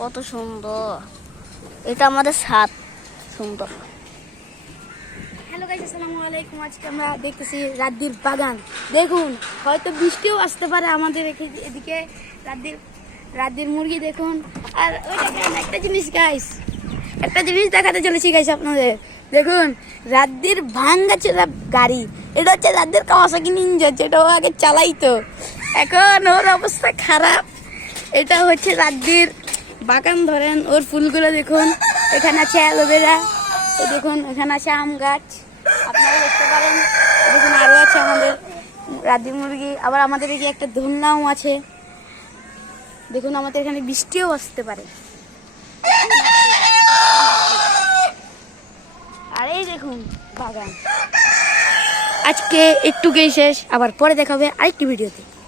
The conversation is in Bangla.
কত সুন্দর, এটা আমাদের ছাদ সুন্দর। হ্যালো গাইস, আসসালামু আলাইকুম। আজকে আমরা দেখতেছি রাদ্দির বাগান। দেখুন, হয়তো বৃষ্টিও আসতে পারে আমাদের এদিকে। রাদ্দির মুরগি দেখুন। আর ওই দেখেন একটা জিনিস গাইস, একটা জিনিস দেখাতে চলেছি গাইস আপনাদের। দেখুন, রাদ্দির ভাঙ্গা চলা গাড়ি, এটা হচ্ছে রাদ্দির কাওয়াসাকি নিনজা, যেটা ও আগে চালাইতো। এখন ওর অবস্থা খারাপ। এটা হচ্ছে রাদ্দির বাগান। ধরেন ওর ফুলগুলো দেখুন, এখানে আছে অ্যালোভেরা, দেখুন এখানে আছে আম গাছ, আপনারা দেখতে পারেন। দেখুন আরও আছে আমাদের রাদ্দির মুরগি। আবার আমাদের এদিকে একটা ধুলনাও আছে। দেখুন আমাদের এখানে বৃষ্টিও আসতে পারে। আর এই দেখুন বাগান। আজকে একটুকেই শেষ, আবার পরে দেখা হবে আরেকটি ভিডিওতে।